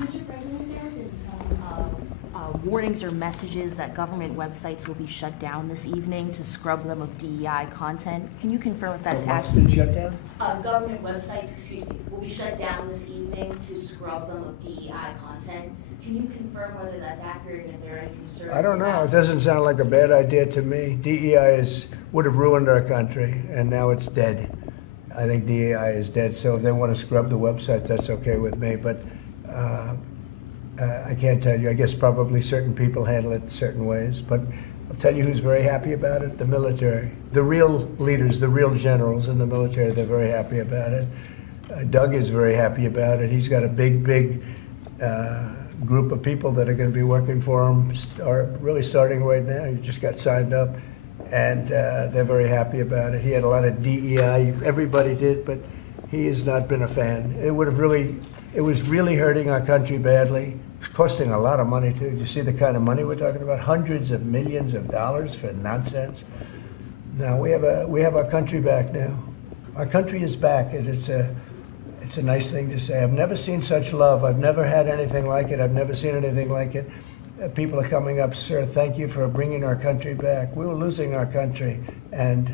Mr. President, there have been some warnings or messages that government websites will be shut down this evening to scrub them of DEI content. Can you confirm if that's What's accurate? been shut down? Government websites, excuse me, will be shut down this evening to scrub them of DEI content. Can you confirm whether that's accurate and if there are any concerns? I don't know. about- It doesn't sound like a bad idea to me. DEI would have ruined our country, and now it's dead. I think DEI is dead, so if they want to scrub the websites, that's okay with me. But I can't tell you. I guess probably certain people handle it certain ways. But I'll tell you who's very happy about it: the military. The real leaders, the real generals in the military, they're very happy about it. Doug is very happy about it. He's got a big group of people that are going to be working for him, really starting right now. He just got signed up, and they're very happy about it. He had a lot of DEI, everybody did, but he has not been a fan. It was really hurting our country badly. It's costing a lot of money too. You see the kind of money we're talking about? Hundreds of millions of dollars for nonsense. Now we have our country back now. Our country is back, and it's a nice thing to say. I've never seen such love. I've never had anything like it. I've never seen anything like it. People are coming up, sir, thank you for bringing our country back. We were losing our country, and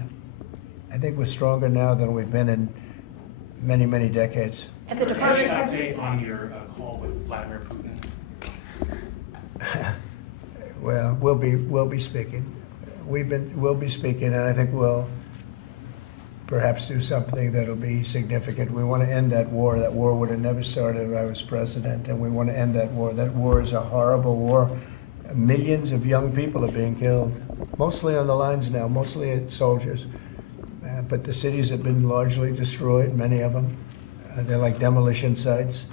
I think we're stronger now than we've been in many, many decades. And the Department of update on your call with Vladimir Putin. Well, we'll be speaking. We'll be speaking, and I think we'll perhaps do something that'll be significant. We want to end that war. That war would have never started if I was president, and we want to end that war. That war is a horrible war. Millions of young people are being killed, mostly on the lines now, mostly soldiers. But the cities have been largely destroyed, many of them. They're like demolition sites.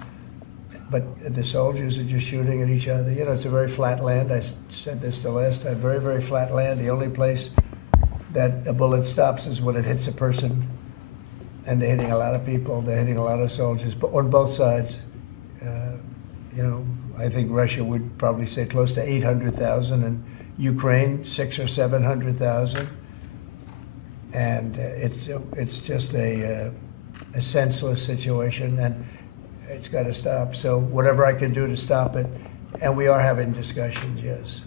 But the soldiers are just shooting at each other. You know, it's a very flat land. I said this the last time, very, very flat land. The only place that a bullet stops is when it hits a person. And they're hitting a lot of people. They're hitting a lot of soldiers, but on both sides. You know, I think Russia would probably say close to 800,000, and Ukraine 600,000 or 700,000. And it's just a senseless situation, and it's got to stop. So whatever I can do to stop it, and we are having discussions, yes.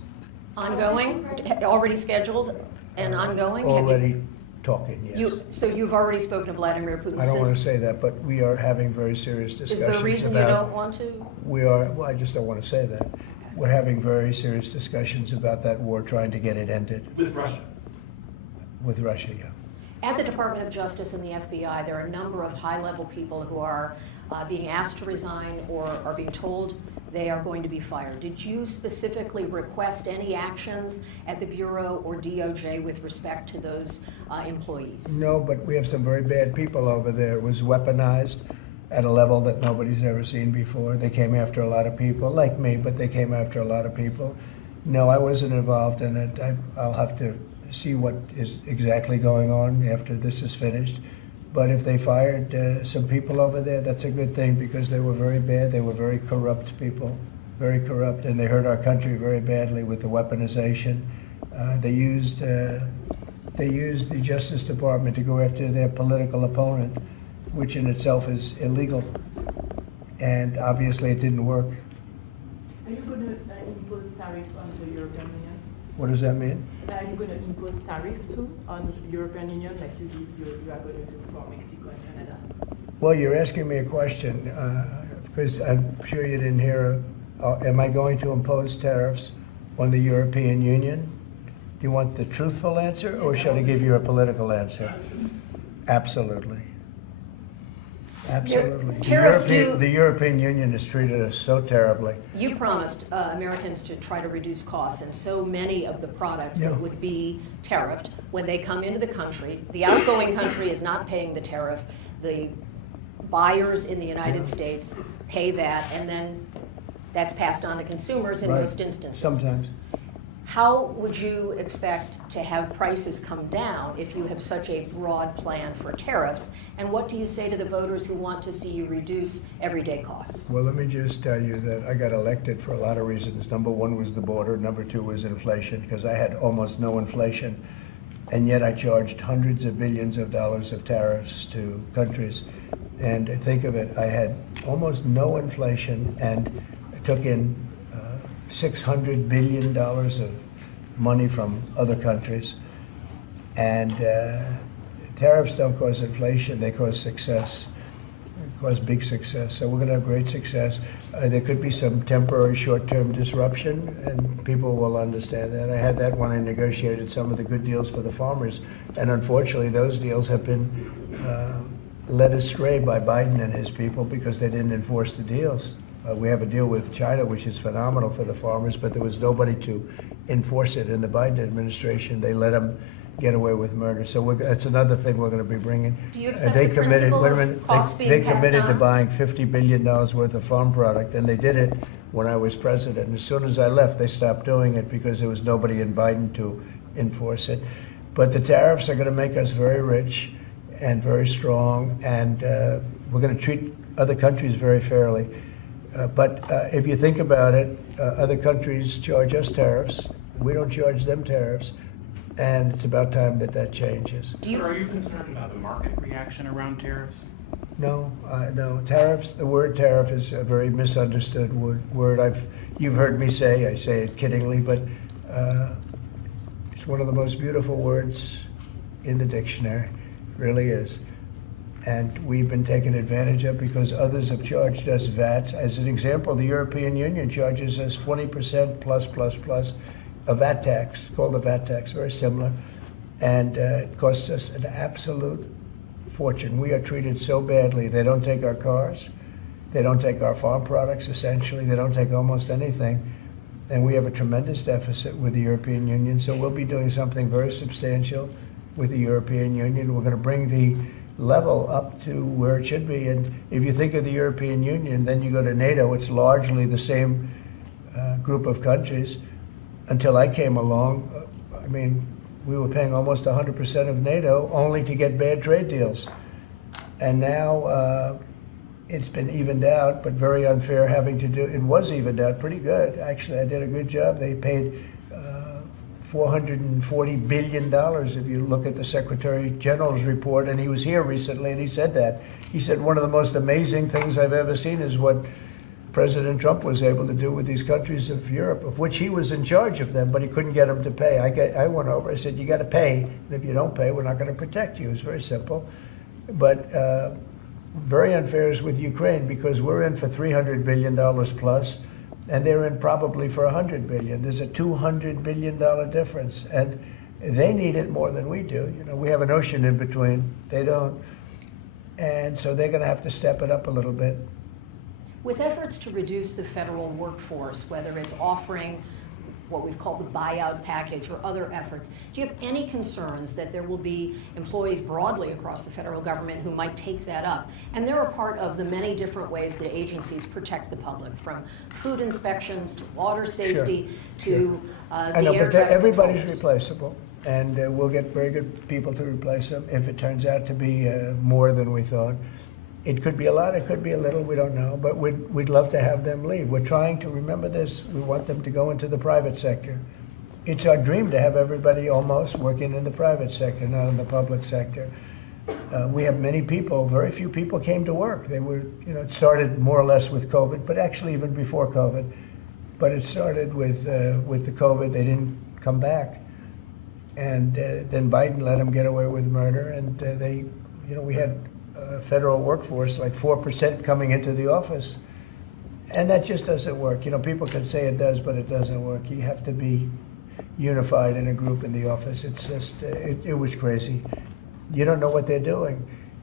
ongoing, already scheduled and ongoing? Have you- Already talking, yes. So you've already spoken to Vladimir Putin? I don't want to since- say that, but we are having very serious discussions Is there a reason you don't want to? Well, I just don't want to say that. We're having very serious discussions about that war, trying to get it ended With Russia. with Russia, yeah. At the Department of Justice and the FBI, there are a number of high-level people who are being asked to resign or are being told they are going to be fired. Did you specifically request any actions at the Bureau or DOJ with respect to those employees? No, but we have some very bad people over there. It was weaponized at a level that nobody's ever seen before. They came after a lot of people, like me, but they came after a lot of people. No, I wasn't involved in it. I'll have to see what is exactly going on after this is finished. But if they fired some people over there, that's a good thing, because they were very bad. They were very corrupt people, very corrupt, and they hurt our country very badly with the weaponization. They used the Justice Department to go after their political opponent, which in itself is illegal. And obviously it didn't work. Are you going to impose tariff on the European Union? What does that mean? Are you going to impose tariff too on the European Union, like you are going to do for Mexico and Canada? Well, you're asking me a question, because I'm sure you didn't hear. Am I going to impose tariffs on the European Union? Do you want the truthful answer, or should I give you a political answer? Absolutely. Absolutely. The European Union has treated us so terribly. You promised Americans to try to reduce costs, and so many of the products that would be tariffed, when they come into the country, the outgoing country is not paying the tariff. The buyers in the United States pay that, and then that's passed on to consumers in most instances. Sometimes. How would you expect to have prices come down if you have such a broad plan for tariffs? And what do you say to the voters who want to see you reduce everyday costs? Well, let me just tell you that I got elected for a lot of reasons. Number one was the border. Number two was inflation, because I had almost no inflation. And yet I charged hundreds of billions of dollars of tariffs to countries. And think of it, I had almost no inflation and took in $600 billion of money from other countries. And tariffs don't cause inflation, they cause success, cause big success. So we're going to have great success. There could be some temporary short-term disruption, and people will understand that. I had that when I negotiated some of the good deals for the farmers, and unfortunately those deals have been led astray by Biden and his people because they didn't enforce the deals. We have a deal with China, which is phenomenal for the farmers, but there was nobody to enforce it in the Biden administration. They let them get away with murder. So that's another thing we're going to be bringing. Do you accept the principle of costs being They passed committed to on? buying $50 billion worth of farm product, and they did it when I was president. And as soon as I left, they stopped doing it because there was nobody in Biden to enforce it. But the tariffs are going to make us very rich and very strong, and we're going to treat other countries very fairly. But if you think about it, other countries charge us tariffs. We don't charge them tariffs. And it's about time that that changes. Sir, are you concerned about the market reaction around tariffs? No, no. Tariffs, the word tariff is a very misunderstood word. You've heard me say, I say it kiddingly, but it's one of the most beautiful words in the dictionary. It really is. And we've been taken advantage of because others have charged us VATs. As an example, the European Union charges us 20% plus a VAT tax, called a VAT tax, very similar. And it costs us an absolute fortune. We are treated so badly. They don't take our cars. They don't take our farm products, essentially. They don't take almost anything. And we have a tremendous deficit with the European Union. So we'll be doing something very substantial with the European Union. We're going to bring the level up to where it should be. And if you think of the European Union, then you go to NATO, it's largely the same group of countries. Until I came along, I mean, we were paying almost 100% of NATO only to get bad trade deals. And now it's been evened out, but very unfair having to do, it was evened out pretty good. Actually, I did a good job. They paid $440 billion if you look at the Secretary General's report, and he was here recently and he said that. He said one of the most amazing things I've ever seen is what President Trump was able to do with these countries of Europe, of which he was in charge of them, but he couldn't get them to pay. I went over, I said, you got to pay, and if you don't pay, we're not going to protect you. It's very simple. But very unfair is with Ukraine because we're in for $300 billion plus, and they're in probably for $100 billion. There's a $200 billion difference, and they need it more than we do. You know, we have an ocean in between. They don't. And so they're going to have to step it up a little bit. With efforts to reduce the federal workforce, whether it's offering what we've called the buyout package or other efforts, do you have any concerns that there will be employees broadly across the federal government who might take that up? And they're a part of the many different ways that agencies protect the public, from food inspections to water safety to I know, the air but traffic everybody's controllers. replaceable, and we'll get very good people to replace them if it turns out to be more than we thought. It could be a lot, it could be a little, we don't know, but we'd love to have them leave. We're trying to remember this. We want them to go into the private sector. It's our dream to have everybody almost working in the private sector, not in the public sector. We have many people, very few people came to work. They were, you know, it started more or less with COVID, but actually even before COVID. But it started with the COVID, they didn't come back. And then Biden let them get away with murder, and they, you know, we had federal workforce, like 4% coming into the office. And that just doesn't work. You know, people can say it does, but it doesn't work. You have to be unified in a group in the office. It's just, it was crazy. You don't know what they're doing.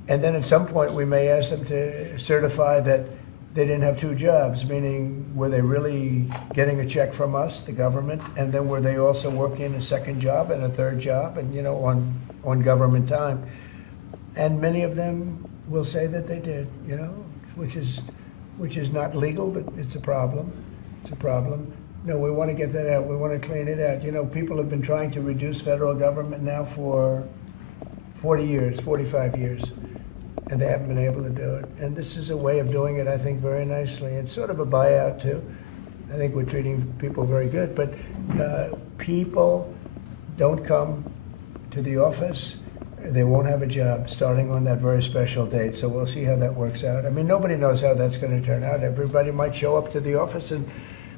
And then at some point we may ask them to certify that they didn't have two jobs, meaning were they really getting a check from us, the government, and then were they also working a second job and a third job and, you know, on government time? And many of them will say that they did, you know, which is not legal, but it's a problem. It's a problem. No, we want to get that out. We want to clean it out. You know, people have been trying to reduce federal government now for 40 years, 45 years, and they haven't been able to do it. And this is a way of doing it, I think, very nicely. It's sort of a buyout, too. I think we're treating people very good, but people don't come to the office. they won't have a job starting on that very special date. So we'll see how that works out. I mean, nobody knows how that's going to turn out. Everybody might show up to the office and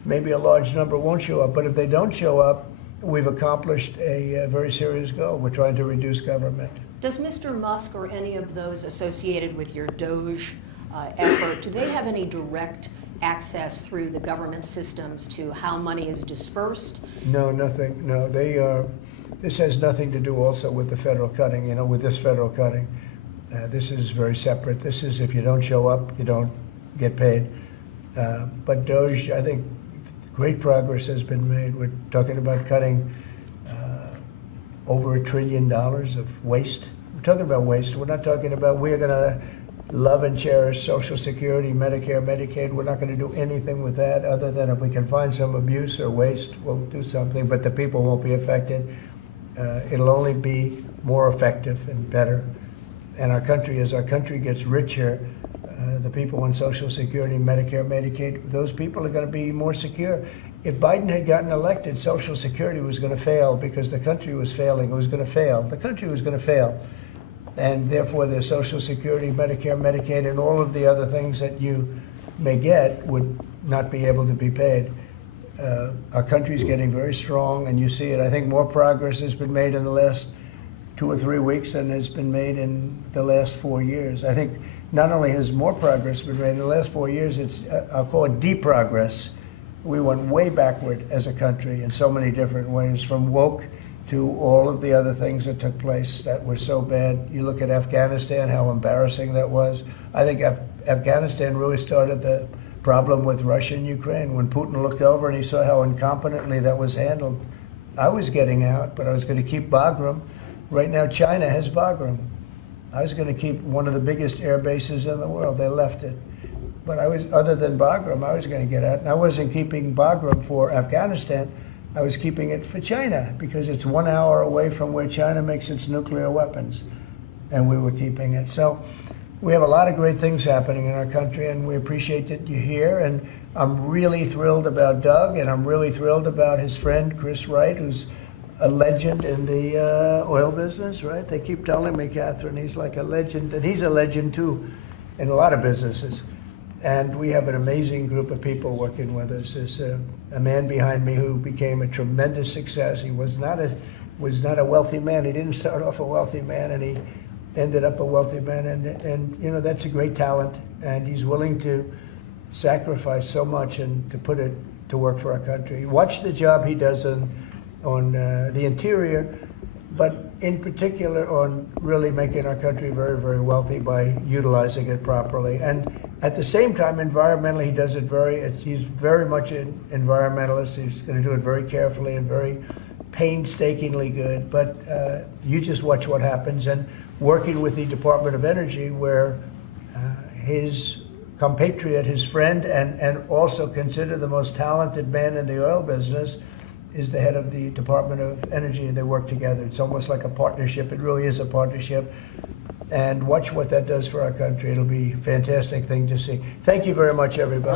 maybe a large number won't show up. But if they don't show up, we've accomplished a very serious goal. We're trying to reduce government. Does Mr. Musk or any of those associated with your DOGE effort, do they have any direct access through the government systems to how money is dispersed? No, nothing. No, they are. This has nothing to do also with the federal cutting, with this federal cutting. This is very separate. This is if you don't show up, you don't get paid. But DOGE, I think great progress has been made. We're talking about cutting over $1 trillion of waste. We're talking about waste. We're not talking about we're going to love and cherish Social Security, Medicare, Medicaid. We're not going to do anything with that other than if we can find some abuse or waste, we'll do something, but the people won't be affected. It'll only be more effective and better. And our country, as our country gets richer, the people on Social Security, Medicare, Medicaid, those people are going to be more secure. If Biden had gotten elected, Social Security was going to fail because the country was failing. It was going to fail. The country was going to fail. And therefore, the Social Security, Medicare, Medicaid, and all of the other things that you may get would not be able to be paid. Our country is getting very strong, and you see it. I think more progress has been made in the last 2 or 3 weeks than has been made in the last 4 years. I think not only has more progress been made in the last 4 years, it's I'll call it deprogress. We went way backward as a country in so many different ways, from woke to all of the other things that took place that were so bad. You look at Afghanistan, how embarrassing that was. I think Afghanistan really started the problem with Russia and Ukraine. When Putin looked over and he saw how incompetently that was handled, I was getting out, but I was going to keep Bagram. Right now, China has Bagram. I was going to keep one of the biggest air bases in the world. They left it. But other than Bagram, I was going to get out. And I wasn't keeping Bagram for Afghanistan. I was keeping it for China because it's 1 hour away from where China makes its nuclear weapons. And we were keeping it. So we have a lot of great things happening in our country, and we appreciate that you're here. And I'm really thrilled about Doug, and I'm really thrilled about his friend, Chris Wright, who's a legend in the oil business, right? They keep telling me, Catherine, he's like a legend, and he's a legend too in a lot of businesses. And we have an amazing group of people working with us. There's a man behind me who became a tremendous success. He was not a wealthy man. He didn't start off a wealthy man, and he ended up a wealthy man. And that's a great talent. And he's willing to sacrifice so much and to put it to work for our country. Watch the job he does on the interior, but in particular on really making our country very, very wealthy by utilizing it properly. And at the same time, environmentally, he does it he's very much an environmentalist. He's going to do it very carefully and very painstakingly good. But you just watch what happens. And working with the Department of Energy, where his compatriot, his friend, and also considered the most talented man in the oil business, is the head of the Department of Energy, and they work together. It's almost like a partnership. It really is a partnership. And watch what that does for our country. It'll be a fantastic thing to see. Thank you very much, everybody.